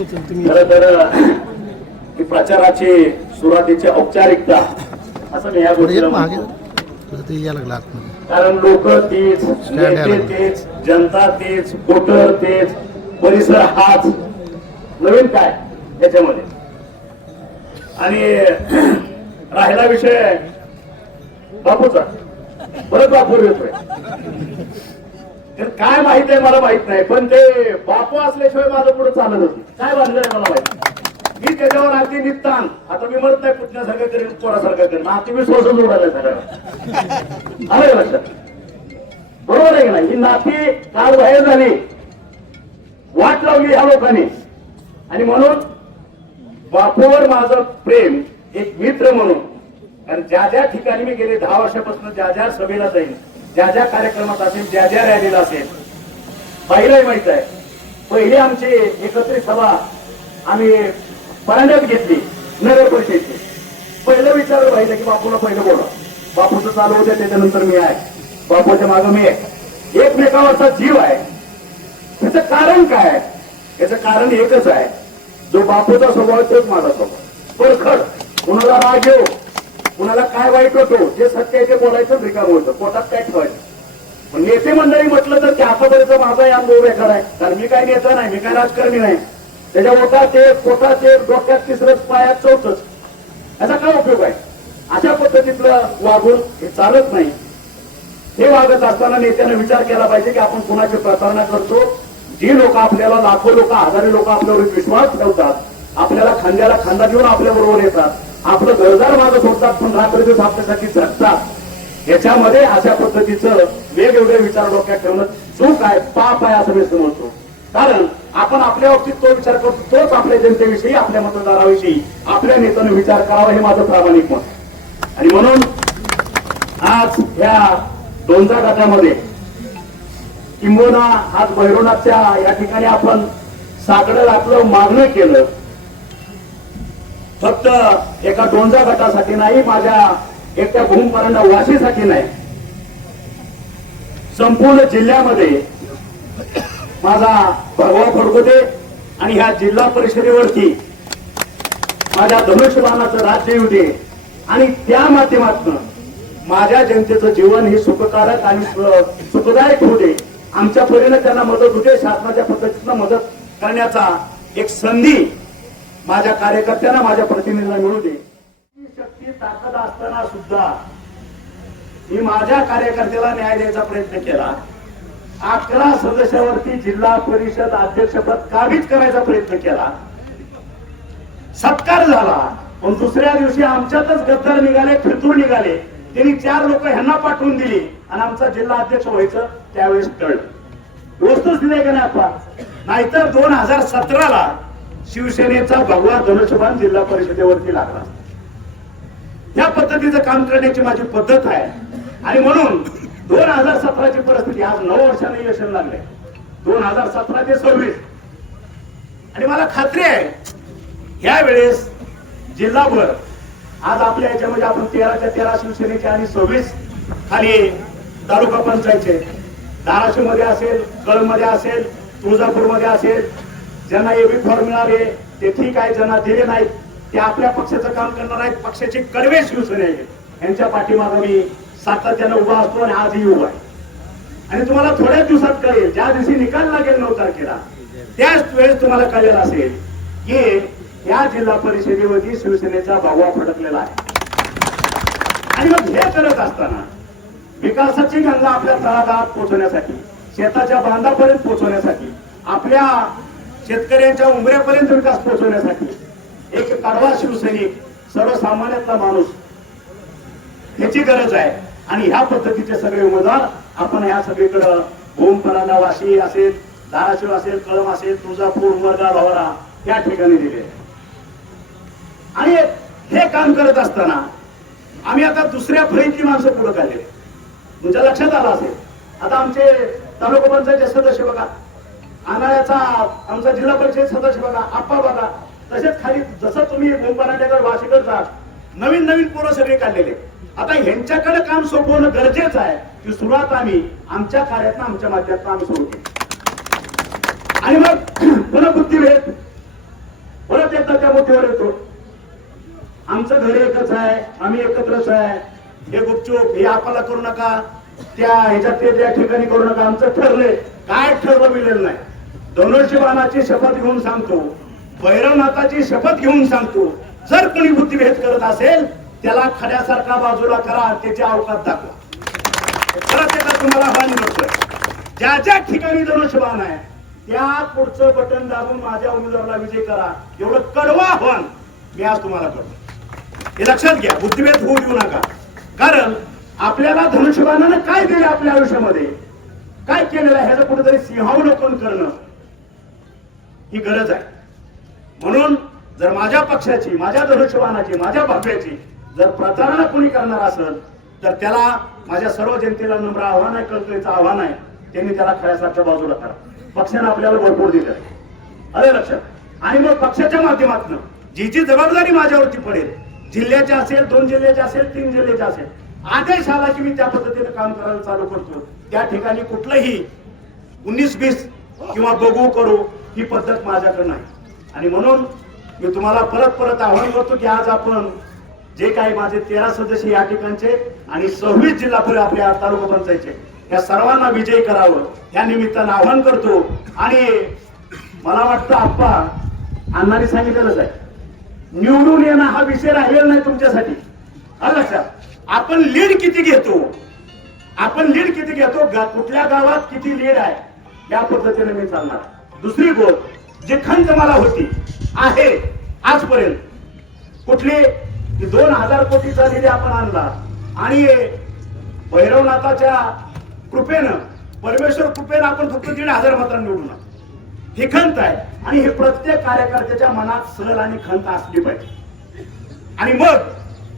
खरं तर ही प्रचाराची सुरुवातीची औपचारिकता असं मी या गोष्टीला म्हणतो. कारण लोक तेच, नेते तेच, जनता तेच, वोटर तेच, परिसर हाच, नवीन काय त्याच्यामध्ये. आणि राहिला विषय बापूचा, परत बापूर येतोय. काय माहित आहे मला माहित नाही, पण ते बापू असल्याशिवाय माझं पुढे चालत होती. काय बांधलंय मला माहित. मी त्याच्यावर अगदी निघतान, आता मी म्हणत नाही पुतण्यासारखं करेन, पोरासारखं करेन, आता मी स्वतः जोडायला सगळं आलं लक्षात. बरोबर आहे की नाही. ही नाती काल बाहेर झाली, वाट लावली ह्या लोकांनी. आणि म्हणून बापूवर माझं प्रेम एक मित्र म्हणून, कारण ज्या ज्या ठिकाणी मी गेले 10 वर्षापासून, ज्या ज्या सभेला जाईल, ज्या ज्या कार्यक्रमात असेल, ज्या ज्या रॅलीला असेल, पहिलाही माहित आहे. पहिली आमची एकत्रित सभा आम्ही परांड्यात घेतली नगर परिषदेची. पहिलं विचारलं पाहिजे की बापूला पहिलं बोला. बापूचं चालू होते, त्याच्यानंतर मी आहे, बापूच्या मागं मी आहे. एकमेकावरचा जीव आहे. याचं कारण काय? याचं कारण एकच आहे, जो बापूचा स्वभाव तोच माझा स्वभाव. परखड, कुणाला राग येऊ, कुणाला काय वाईट होतो, जे सत्य आहे ते बोलायचं, रिकाम होतं, पोटात काय ठेवायचं. पण नेते मंडळी म्हटलं तर की आतापर्यंत माझा या अनुभव बेकार आहे. कारण मी काय नेता नाही, मी काय राजकारणी नाही. त्याच्या ओटात एक, पोटात एक, डोक्यात तिसरंच, पायात चौथंच. याचा काय उपयोग आहे? अशा पद्धतीतलं वागून हे चालत नाही. हे वागत असताना नेत्याने विचार केला पाहिजे की आपण कुणाची प्रतारणा करतो. जी लोक आपल्याला, लाखो लोक, हजारो लोक आपल्यावर विश्वास ठेवतात, आपल्याला खांद्याला खांदा देऊन आपल्या बरोबर येतात, आपलं घरदार मागं सोडतात, पण रात्रीच आपल्यासाठी जगतात. याच्यामध्ये अशा पद्धतीचं वेगवेगळे विचार डोक्यात ठेवणं चूक आहे, पाप आहे असं मी समजतो. कारण आपण आपल्या बाबतीत तो विचार करतो, तोच आपल्या जनतेविषयी, आपल्या मतदाराविषयी, आपल्या नेत्याने विचार करावा, हे माझं प्रामाणिक मत. आणि म्हणून आज ह्या दोनचा गटामध्ये किंबहुना आज भैरवनाथच्या या ठिकाणी आपण साकडं घातलं, मागणं केलं. फक्त एका डोंजा गटासाठी नाही, माझ्या एकट्या भूमपरांना वाशीसाठी नाही, संपूर्ण जिल्ह्यामध्ये माझा भगवा फडकू आणि ह्या जिल्हा परिषदेवरती माझ्या धनुष्यबाणाचं राज्य येऊ दे. आणि त्या माध्यमातून माझ्या जनतेचं जीवन हे सुखकारक आणि सुखदायक होऊ दे. आमच्या परीने त्यांना मदत होते, शासनाच्या पद्धतीनं मदत करण्याचा एक संधी माझ्या कार्यकर्त्यांना, माझ्या प्रतिनिधींना मिळू दे. शक्ती, ताकद असताना सुद्धा मी माझ्या कार्यकर्त्याला न्याय द्यायचा प्रयत्न केला. 11 सदस्यावरती जिल्हा परिषद अध्यक्षपद काबीज करायचा प्रयत्न केला. सत्कार झाला, पण दुसऱ्या दिवशी आमच्यातच गद्दार निघाले, फिरतूर निघाले. त्यांनी 4 लोक ह्यांना पाठवून दिली आणि आमचा जिल्हा अध्यक्ष व्हायचं त्यावेळेस कळलं. गोष्टच दिली का नाही आपण? नाहीतर 2017ला शिवसेनेचा भगवा धनुष्यबाण जिल्हा परिषदेवरती लागला. या पद्धतीचं काम करण्याची माझी पद्धत आहे. आणि म्हणून 2017ची परिस्थिती, आज 9 वर्षांनी इलेक्शन लागले, 2017 ते 26. आणि मला खात्री आहे ह्या वेळेस जिल्हाभर आज आपल्या याच्यामध्ये आपण 13च्या 13 शिवसेनेचे आणि 26 खाली तालुका पंचायतचे, धाराशिव मध्ये असेल, कळंबमध्ये असेल, तुळजापूरमध्ये असेल, ज्यांना एबी फॉर्म मिळाले ते ठीक आहे, ज्यांना दिले नाहीत ते आपल्या पक्षाचं काम करणार आहेत. पक्षाचे कडवे शिवसेने आहेत, यांच्या पाठीमागे मी सातत्यानं उभा असतो आणि आजही उभा आहे. आणि तुम्हाला थोड्याच दिवसात कळेल, ज्या दिवशी निकाल लागेल 9 तारखेला, त्याच वेळेस तुम्हाला कळेल असेल की या जिल्हा परिषदेवरती शिवसेनेचा भगवा फडकलेला आहे. आणि मग हे करत असताना विकासाची गंगा आपल्या तळागाळात पोहोचवण्यासाठी, शेताच्या बांधापर्यंत पोहोचवण्यासाठी, आपल्या शेतकऱ्यांच्या उंबऱ्यापर्यंत विकास पोहोचवण्यासाठी एक कडवा शिवसैनिक, सर्वसामान्यातला माणूस ह्याची गरज आहे. आणि ह्या पद्धतीचे सगळे उमेदवार आपण ह्या सगळीकडं भूमपरांना, वाशी असेल, धाराशिव असेल, कळंब असेल, तुळजापूर, उमरगा, लोहारा या ठिकाणी दिले. आणि हे काम करत असताना आम्ही आता दुसऱ्या फळीतली माणसं पुढे काढले. तुमच्या लक्षात आलं असेल, आता आमचे तालुका पंचायतचे सदस्य बघा, आनाळ्याचा आमचा जिल्हा परिषद सदस्य बघा, आप्पा बघा, तसेच खाली जसं तुम्ही भूमपरांड्याकडे, वाशीकडे जात, नवीन नवीन पोरं सगळे काढलेले. आता ह्यांच्याकडे काम सोपवणं गरजेचं आहे. की सुरुवात आम्ही आमच्या कार्यातनं, आमच्या माध्यमातून आम्ही सुरू केली. आणि मग पुन्हा बुद्धिभेद प्रयत्न त्या मुद्द्यावर येतो. आमचं घर एकच आहे, आम्ही एकत्रच आहे, हे गुपचूप हे आपल्याला करू नका, त्या ह्याच्यात ते त्या ठिकाणी करू नका. आमचं ठरलंय, काय ठरलं मिळेल नाही. धनुष्यबाणाची शपथ घेऊन सांगतो, भैरवनाथाची शपथ घेऊन सांगतो, जर कोणी बुद्धिभेद करत असेल त्याला खड्यासारखा बाजूला करा, त्याची अवकाश दाखवा. परत एकदा तुम्हाला आव्हान करतोय, ज्या ज्या ठिकाणी धनुष्यबाण आहे त्या पुढचं बटन दाबून माझ्या उमेदवाराला विजय करा, एवढं कडवं आव्हान मी आज तुम्हाला करतो. हे लक्षात घ्या, बुद्धिभेद होऊ देऊ नका. कारण आपल्याला धनुष्यबाणानं काय दिलं आपल्या आयुष्यामध्ये, काय केलेलं आहे ह्याचं कुठेतरी सिंहावलोकन करणं ही गरज आहे. म्हणून जर माझ्या पक्षाची, माझ्या धनुष्यबाणाची, माझ्या भाग्याची जर प्रचारणा कोणी करणार असेल तर त्याला माझ्या सर्व जनतेला नम्र आव्हान आहे, कळकळीचं आव्हान आहे, त्यांनी त्याला खऱ्यासारख्या बाजूला करा. पक्षाने आपल्याला भरपूर दिलं आहे, अरे लक्षात. आणि मग पक्षाच्या माध्यमातून जी जी जबाबदारी माझ्यावरती पडेल, जिल्ह्याच्या असेल, 2 जिल्ह्याच्या असेल, 3 जिल्ह्याच्या असेल, आदेश आला की मी त्या पद्धतीने काम करायला चालू करतो. त्या ठिकाणी कुठलंही 19-20 किंवा बघू करू ही पद्धत माझ्याकडे नाही. आणि म्हणून मी तुम्हाला परत परत आव्हान करतो की आज आपण जे काही माझे 13 सदस्य या ठिकाणचे आणि 26 जिल्हा परिषद आपल्या तालुका पंचायतचे या सर्वांना विजयी करावं या निमित्तानं आव्हान करतो. आणि मला वाटतं आप्पा अण्णांनी सांगितलेलंच आहे, निवडून येणं हा विषय राहिलेला नाही तुमच्यासाठी. लक्षात, आपण लीड किती घेतो, कुठल्या गावात किती लीड आहे या पद्धतीने मी चालणार. दुसरी गोष्ट, जे खंत मला होती आहे आजपर्यंत, कुठली 2000 कोटीचा निधी आपण आणला आणि भैरवनाथाच्या कृपेनं, परमेश्वर कृपेनं आपण फक्त 1500 मतांनी निवडून आलो. ही खंत आहे आणि हे प्रत्येक कार्यकर्त्याच्या मनात सहल आणि खंत असली पाहिजे. आणि मग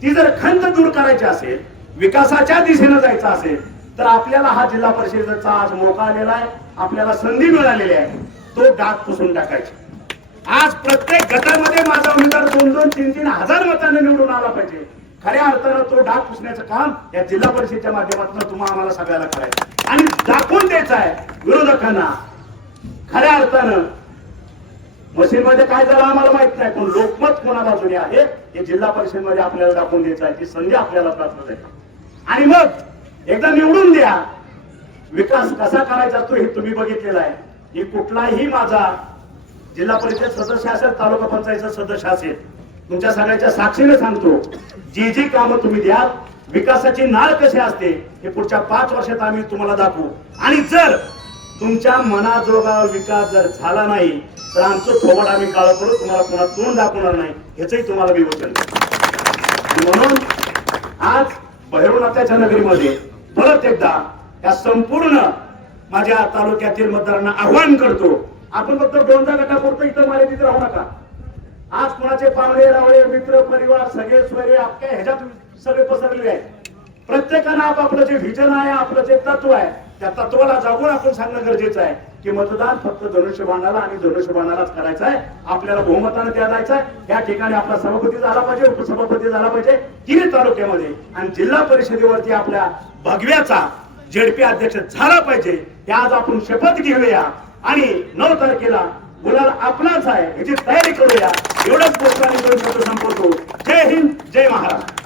ती जर खंत दूर करायची असेल, विकासाच्या दिशेने जायचं असेल तर आपल्याला हा जिल्हा परिषदेचा आज मोका आलेला आहे, आपल्याला संधी मिळालेली आहे, तो डाग पुसून टाकायचा. आज प्रत्येक गटामध्ये माझा उमेदवार 2-2, 3-3 हजार मतांनी निवडून आला पाहिजे. खऱ्या अर्थानं तो डाग पुसण्याचं काम या जिल्हा परिषदेच्या माध्यमातून तुम्हाला आम्हाला सगळ्याला करायचं आणि दाखवून द्यायचं आहे विरोधकांना. खऱ्या अर्थानं मशीनमध्ये काय झालं आम्हाला माहित नाही, पण लोकमत कोणा बाजूने आहे हे जिल्हा परिषदेमध्ये आपल्याला दाखवून द्यायचं आहे. ती संधी आपल्याला प्राप्त झाली. आणि मग एकदा निवडून द्या, विकास कसा करायचा तो हे तुम्ही बघितलेला आहे. ही कुठलाही माझा जिल्हा परिषद सदस्य असेल, तालुका पंचायत सदस्य असेल, तुमच्या सगळ्याच्या साक्षीने सांगतो, जी जी कामं तुम्ही द्याल, विकासाची नाळ कशी असते हे पुढच्या 5 वर्षात आम्ही तुम्हाला दाखवू. आणि जर तुमच्या मनाजोगा विकास जर झाला नाही तर आमचं थोबड आम्ही काळं करू, तुम्हाला पुन्हा तोंड दाखवणार नाही याचंही तुम्हाला मी वचन देतो. म्हणून आज भैरवनाथाच्या नगरीमध्ये परत एकदा या संपूर्ण माझ्या तालुक्यातील मतदारांना आव्हान करतो, आपण फक्त 2 गटापुरतं इथं मर्यादित राहू नका. आज कुणाचे पाहुणे रावळे मित्र परिवार सगळे सोयरे आपल्या ह्याच्यात सगळे पसरलेले आहेत. प्रत्येकानं आपापलं जे व्हिजन आहे, आपलं जे तत्व आहे, त्या तत्वाला जागून आपण सांगणं गरजेचं आहे की मतदान फक्त धनुष्यबाणाला आणि धनुष्यबाणालाच करायचं आहे. आपल्याला बहुमतानं त्या जायचं आहे. या ठिकाणी आपला सभापती झाला पाहिजे, उपसभापती झाला पाहिजे 3 तालुक्यामध्ये, आणि जिल्हा परिषदेवरती आपल्या भगव्याचा झेडपी अध्यक्ष झाला पाहिजे. हे आज आपण शपथ घेऊया आणि 9 तारखेला गुलाल आपलाच आहे याची तयारी करूया. एवढंच बोलतो आणि संपवतो. जय हिंद, जय महाराष्ट्र.